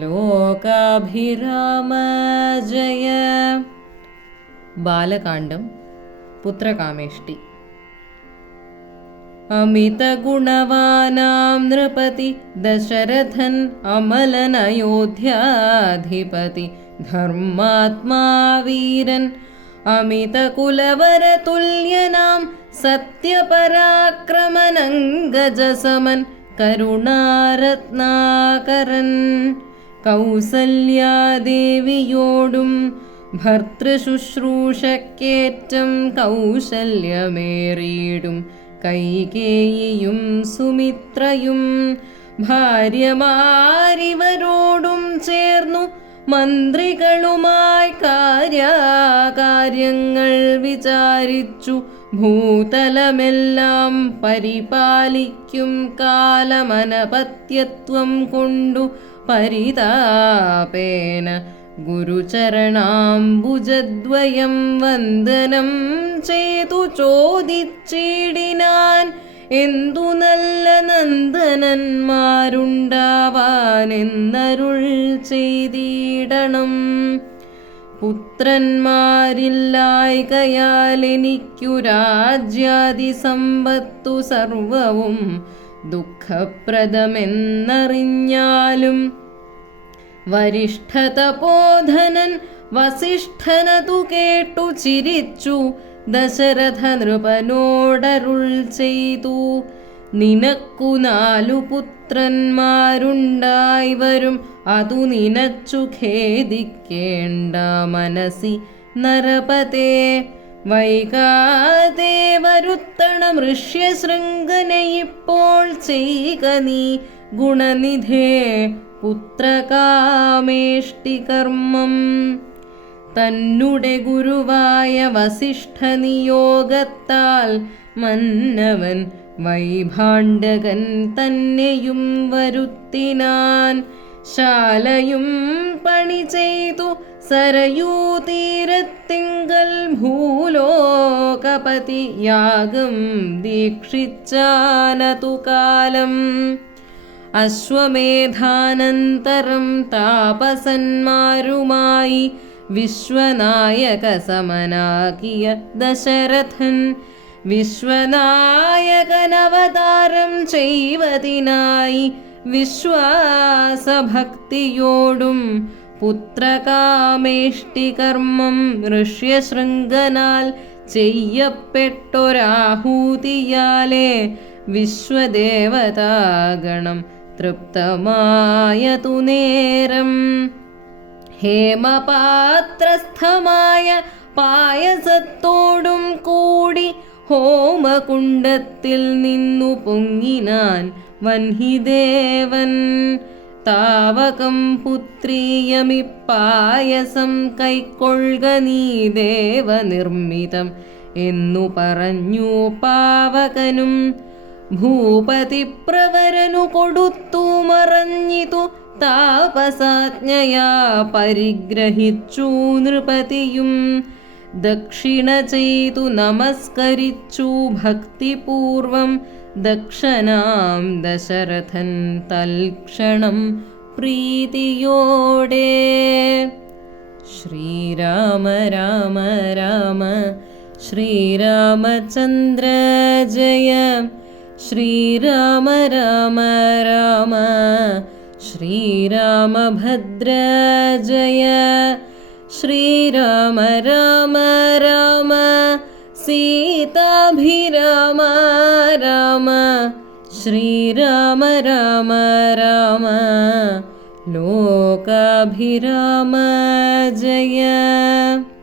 ലോകാഭിരാമ ജയ ബാലകാണ്ഡം പുത്രകാമേഷ്ടി. അമിതഗുണവാനാം നൃപതി ദശരഥൻ അമലനയോധ്യാധിപതി ധർമാത്മാ വീരൻ അമിതകുലവരതുല്യനാം സത്യപരാക്രമനങ്കജസമൻ കരുണാരത്നാകരൻ. കൗസല്യാദേവിയോടും ഭർത്തൃശുശ്രൂഷക്കേറ്റം കൗശല്യമേറിയിടും കൈകേയിയും സുമിത്രയും ഭാര്യമാരിവരോടും ചേർന്നു മന്ത്രികളുമായി കാര്യകാര്യങ്ങൾ വിചാരിച്ചു. ഭൂതലമെല്ലാം പരിപാലിക്കും കാലമനപത്യത്വം കൊണ്ടു പരിതാപേന ഗുരുചരണാംബുജദ്വയം വന്ദനം ചെയ്തു ചോദിച്ചിടിനാൻ. എന്തു നല്ല നന്ദനന്മാരുണ്ടാവാൻ എന്നരുൾ ചെയ്തിടണം. പുത്രന്മാരില്ലായ്കയാൽ എനിക്കു രാജ്യാതി സമ്പത്തു സർവവും ദുഃഖപ്രദമെന്നറിഞ്ഞാലും വരിഷ്ഠതപോധനൻ വസിഷ്ഠനതു കേട്ടു ചിരിച്ചു ദശരഥ നൃപനോടരുൾ ചെയ്തു. നിനക്കു നാലു പുത്രന്മാരുണ്ടായി വരും. അതു നിനച്ചു ഖേദിക്കേണ്ട മനസി നരപതേ. വൈകാതെ വരുത്തണം ഋഷ്യശൃംഖനെ ഇപ്പോൾ. ചെയ്യുക നീ ഗുണനിധേ പുത്രകാമേഷ്ടികർമ്മം. തന്നുടെ ഗുരുവായ വസിഷ്ഠ നിയോഗത്താൽ മന്നവൻ വൈഭാണ്ഡകൻ തന്നെയും വരുത്തിനാൻ. ശാലയും പണി ചെയ്തു സരയൂ തീരത്തിങ്കൽ ഭൂലോകപതി യാഗം ദീക്ഷിച്ചാനതു കാലം അശ്വമേധാനന്തരം താപസന്മാരുമായി വിശ്വനായക സമനാക്കിയ ദശരഥൻ വിശ്വനായകനവതാരം ചെയ്വതിനായി വിശ്വാസഭക്തിയോടും പുത്രകാമേഷ്ടികർമ്മം ഋഷ്യശൃംഗനാൽ ചെയ്യപ്പെട്ടൊരാഹൂതിയാലേ വിശ്വദേവതാഗണം തൃപ്തമായതു നേരം. ഹേമപാത്രസ്ഥമായ പായസത്തോടും കൂടി ഹോമകുണ്ടത്തിൽ നിന്നു പൊങ്ങിനാൻ വൻഹിദേവൻ. താവകം പുത്രീയമിപ്പായസം കൈക്കൊള്ളുക നീ ദേവനിർമ്മിതം എന്നു പറഞ്ഞു പാവകനും ഭൂപതി പ്രവരനു കൊടുത്തു മറഞ്ഞിതു താപസാജ്ഞയാ പരിഗ്രഹിച്ചു നൃപതിയും दक्षिणचैतु नमस्करिच्छु भक्तिपूर्वं दक्षिणां दशरथं तल्क्षणं प्रीतियोडे। श्रीराम राम राम श्रीरामचन्द्र जय। श्रीराम राम राम श्रीरामभद्र श्रीरामभद्रजय श्रीराम राम राम सीताभिराम राम श्रीराम राम राम लोकाभिराम जय।